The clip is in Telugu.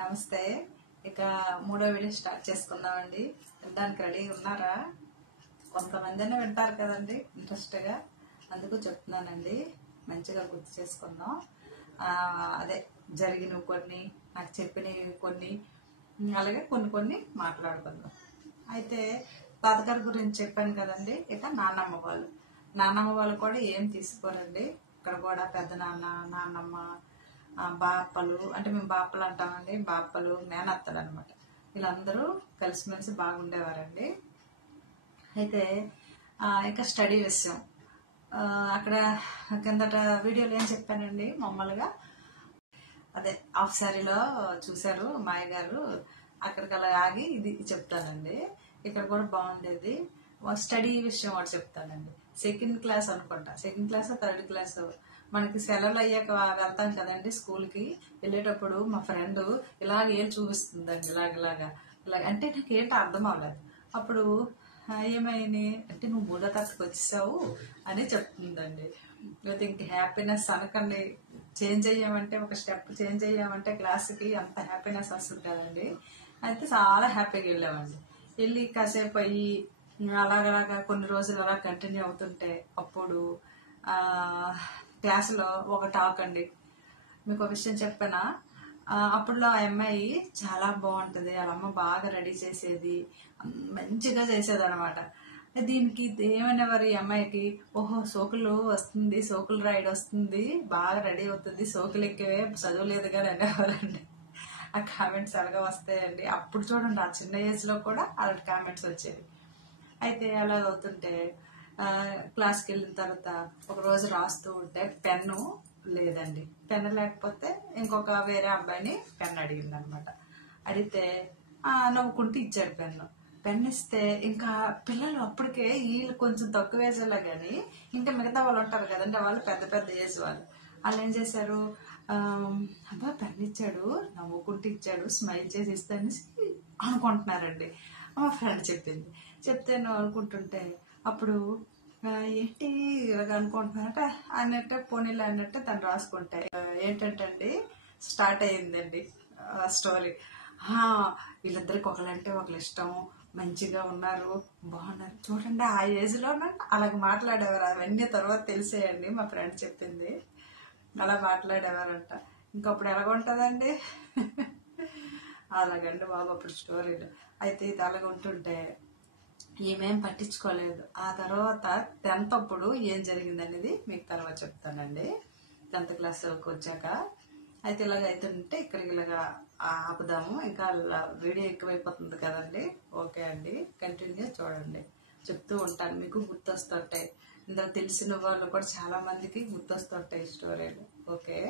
నమస్తే. ఇక మూడో వీడియో స్టార్ట్ చేసుకుందామండి. వినడానికి రెడీగా ఉన్నారా? కొంతమందినే వింటారు కదండి ఇంట్రెస్ట్గా, అందుకు చెప్తున్నానండి. మంచిగా గుర్తు చేసుకుందాం. అదే జరిగినవి కొన్ని, నాకు చెప్పినవి కొన్ని, అలాగే కొన్ని కొన్ని మాట్లాడుకుందాం. అయితే తాతగారి గురించి చెప్పాను కదండి. ఇక నాన్నమ్మ వాళ్ళు కూడా ఏం తీసుకోరండి. ఇక్కడ కూడా పెద్ద నాన్న, నాన్నమ్మ, బాపలు, అంటే మేము బాపలు అంటామండి, బాపలు, మేనత్తలు అనమాట. వీళ్ళందరూ కలిసిమెలిసి బాగుండేవారండి. అయితే ఇంకా స్టడీ విషయం, అక్కడ కిందట వీడియోలో ఏం చెప్పానండి, మామూలుగా అదే హాఫ్ శారీలో చూశారు మాయ గారు, అక్కడికి అలా ఆగి ఇది చెప్తానండి. ఇక్కడ కూడా బాగుండేది. స్టడీ విషయం ఒకటి చెప్తానండి. సెకండ్ క్లాస్ అనుకుంటా, సెకండ్ క్లాస్ థర్డ్ క్లాస్, మనకి సెలవులు అయ్యాక వెళ్తాం కదండి స్కూల్కి. వెళ్ళేటప్పుడు మా ఫ్రెండ్ ఇలాగ ఏం చూపిస్తుందండి, ఇలాగ అంటే నాకు ఏంటో అర్థం అవ్వలేదు. అప్పుడు ఏమైంది అంటే, నువ్వు మూడో తరగతికి వచ్చేసావు అని చెప్తుందండి. లేకపోతే ఇంక హ్యాపీనెస్ అనకండి. చేంజ్ అయ్యామంటే, ఒక స్టెప్ చేంజ్ అయ్యామంటే క్లాస్కి అంత హ్యాపీనెస్ వస్తుంది కదండి. అయితే చాలా హ్యాపీగా వెళ్ళామండి. వెళ్ళి కాసేపు అయ్యి అలాగలాగా కొన్ని రోజులు అలా కంటిన్యూ అవుతుంటే, అప్పుడు క్లాసులో ఒక టాక్ అండి. మీకు ఒక విషయం చెప్పానా, అప్పుడులో ఆ అమ్మాయి చాలా బాగుంటుంది, వాళ్ళ అమ్మ బాగా రెడీ చేసేది, మంచిగా చేసేది అనమాట. దీనికి ఏమనేవారు ఈ అమ్మాయికి, ఓహో సోకులు వస్తుంది, సోకులు రైడ్ వస్తుంది, బాగా రెడీ అవుతుంది, సోకులు ఎక్కేవే చదవలేదు కానీ అనేవారండి. ఆ కామెంట్స్ అలాగా వస్తాయండి. అప్పుడు చూడండి, ఆ చిన్న ఏజ్ లో కూడా అలాంటి కామెంట్స్ వచ్చేవి. అయితే అలా అవుతుంటే క్లాస్కి వెళ్ళిన తర్వాత ఒక రోజు రాస్తూ ఉంటే పెన్ను లేదండి. పెన్ను లేకపోతే ఇంకొక వేరే అబ్బాయిని పెన్ను అడిగింది అనమాట. అడిగితే నవ్వుకుంటూ ఇచ్చాడు పెన్ను ఇస్తే, ఇంకా పిల్లలు అప్పటికే వీళ్ళు కొంచెం తక్కువ ఏజ్లో కానీ ఇంకా మిగతా వాళ్ళు ఉంటారు కదండి, వాళ్ళు పెద్ద పెద్ద ఏజ్ వాళ్ళు ఏం చేశారు, అబ్బా పెన్ను ఇచ్చాడు, నవ్వుకుంటూ ఇచ్చాడు, స్మైల్ చేసి ఇస్తాను అనుకుంటున్నారండి. మా ఫ్రెండ్ చెప్తే నువ్వు అనుకుంటుంటే, అప్పుడు ఏంటి ఇలాగ అనుకుంటున్నారంటే అన్నట్టే పోనీలు అన్నట్టే తను రాసుకుంటే ఏంటంటే అండి, స్టార్ట్ అయ్యిందండి స్టోరీ. వీళ్ళిద్దరికి ఒకళ్ళంటే ఒకళ్ళు ఇష్టం, మంచిగా ఉన్నారు, బాగున్నారు. చూడండి ఆ ఏజ్లో అలాగ మాట్లాడేవారు. అవన్నీ తర్వాత తెలిసేయండి, మా ఫ్రెండ్ చెప్పింది. అలా మాట్లాడేవారంట. ఇంకప్పుడు ఎలాగుంటుందండి. అలాగండి బాబు అప్పుడు స్టోరీలు. అయితే ఇది అలాగ ఉంటుంటే ఏమేం పట్టించుకోలేదు. ఆ తర్వాత 10th అప్పుడు ఏం జరిగింది అనేది మీకు తర్వాత చెప్తానండి, 10th క్లాస్కి వచ్చాక. అయితే ఇలాగ అవుతుంటే ఇక్కడికి ఇలాగా ఆపుదాము, ఇంకా వీడియో ఎక్కువైపోతుంది కదండి. ఓకే అండి, కంటిన్యూ చూడండి, చెప్తూ ఉంటాను, మీకు గుర్తొస్తుంటాయి. ఇందులో తెలిసిన వాళ్ళు కూడా చాలా మందికి గుర్తొస్తుంటాయి స్టోరీలు. ఓకే.